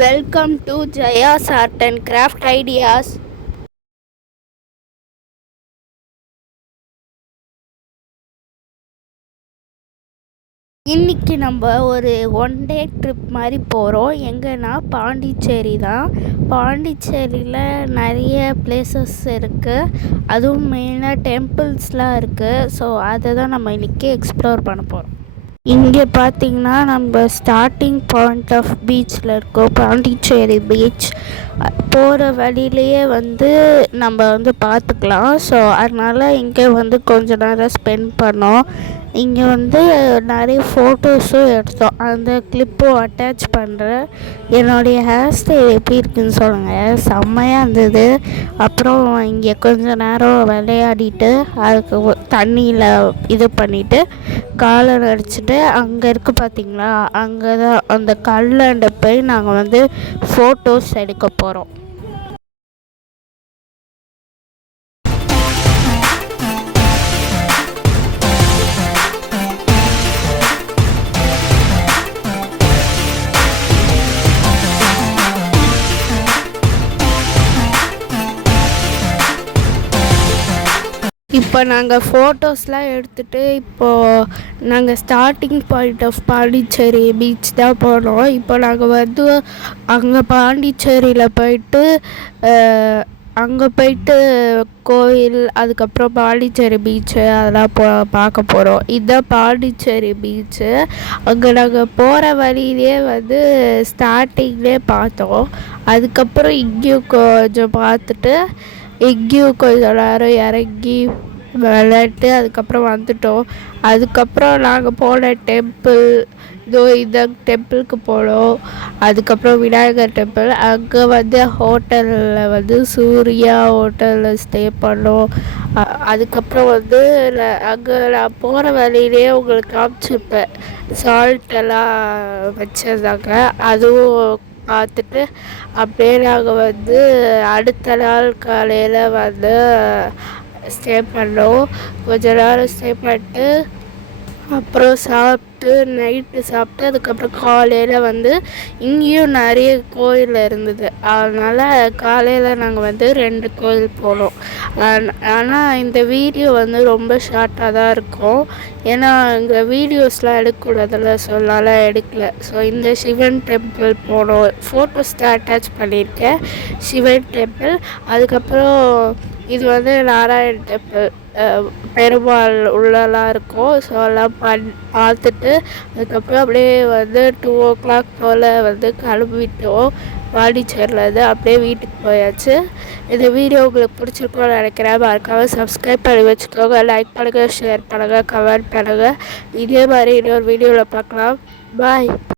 Welcome to Jaya's Art and Craft Ideas. இன்றைக்கி நம்ம ஒரு ஒன் டே ட்ரிப் மாதிரி போகிறோம். எங்கன்னா பாண்டிச்சேரி தான். பாண்டிச்சேரியில் நிறைய பிளேசஸ் இருக்குது, அதுவும் மெயினாக டெம்பிள்ஸ்லாம் இருக்குது. ஸோ அதை தான் நம்ம இன்றைக்கி எக்ஸ்ப்ளோர் பண்ண போகிறோம். இங்கே பார்த்திங்கன்னா நம்ம ஸ்டார்டிங் பாயிண்ட் ஆஃப் பீச்சில் இருக்கோம். பாண்டிச்சேரி பீச் போகிற வழியிலேயே நம்ம பார்த்துக்கலாம். ஸோ அதனால் இங்கே கொஞ்ச நேரம் ஸ்பெண்ட் பண்ணோம். இங்கே நிறைய ஃபோட்டோஸும் எடுத்தோம். அந்த கிளிப்பும் அட்டாச் பண்ணுறேன். என்னுடைய ஹேர் ஸ்டைல் எப்படி இருக்குதுன்னு சொல்லுங்கள். செம்மையாக இருந்தது. அப்புறம் இங்கே கொஞ்ச நேரம் விளையாடிட்டு அதுக்கு தண்ணியில் இது பண்ணிவிட்டு காலை நடிச்சிட்டு அங்கே இருக்குது பார்த்திங்களா, அங்கே தான் அந்த கல்லாண்ட போய் நாங்கள் ஃபோட்டோஸ் எடுக்க போகிறோம். இப்போ நாங்கள் ஃபோட்டோஸ்லாம் எடுத்துகிட்டு இப்போது நாங்கள் starting point of Pondicherry beach தான் போனோம். இப்போ நாங்கள் அங்கே பாண்டிச்சேரியில் போயிட்டு அங்கே போயிட்டு கோயில், அதுக்கப்புறம் பாண்டிச்சேரி பீச்சு அதெல்லாம் பார்க்க போகிறோம். இதுதான் பாண்டிச்சேரி பீச்சு. அங்கே நாங்கள் போகிற வழியிலே ஸ்டார்டிங்லேயே பார்த்தோம். அதுக்கப்புறம் இங்கேயும் கொஞ்சம் பார்த்துட்டு இங்கேயும் கொஞ்சம் நேரம் இறங்கி விளையாட்டு அதுக்கப்புறம் வந்துட்டோம். அதுக்கப்புறம் நாங்கள் போன டெம்பிள் இந்த டெம்பிளுக்கு போனோம். அதுக்கப்புறம் விநாயகர் டெம்பிள். அங்கே ஹோட்டலில் சூர்யா ஹோட்டலில் ஸ்டே பண்ணோம். அதுக்கப்புறம் அங்கே நான் போகிற வழியிலேயே உங்களுக்கு காமிச்சிருப்பேன், சால்ட்டெல்லாம் வச்சிருந்தாங்க. அதுவும் பார்த்துட்டு அப்படியே நாங்கள் அடுத்த நாள் காலையில் ஸ்டே பண்ணோம். கொஞ்ச நேரம் ஸ்டே பண்ணிட்டு அப்புறம் சாப்பிட்டு நைட்டு சாப்பிட்டு அதுக்கப்புறம் காலையில் இங்கேயும் நிறைய கோயில் இருந்தது. அதனால் காலையில் நாங்கள் 2 கோயில் போனோம். ஆனால் இந்த வீடியோ ரொம்ப ஷார்ட்டாக தான் இருக்கும். ஏன்னா இங்கே வீடியோஸ்லாம் எடுக்கக்கூடாதுல்ல, சொல்லலாம் எடுக்கல. ஸோ இந்த சிவன் டெம்பிள் போனோம். ஃபோட்டோஸ் தான் அட்டாச் பண்ணியிருக்கேன். சிவன் டெம்பிள். அதுக்கப்புறம் இது நாராயண் டெம்பிள், பெருமாள் உள்ளலாம் இருக்கும். ஸோ எல்லாம் பார்த்துட்டு அதுக்கப்புறம் அப்படியே 2 o'clock போல் கிளம்பிட்டோம். பாண்டிச்சேரியில் அப்படியே வீட்டுக்கு போயாச்சு. இந்த வீடியோ உங்களுக்கு பிடிச்சிருக்கோன்னு நினைக்கிறேன். மறக்காமல் சப்ஸ்கிரைப் பண்ணி வச்சுக்கோங்க, லைக் பண்ணுங்கள், ஷேர் பண்ணுங்கள், கமெண்ட் பண்ணுங்கள். இதே மாதிரி இன்னொரு வீடியோவில் பார்க்கலாம். பாய்.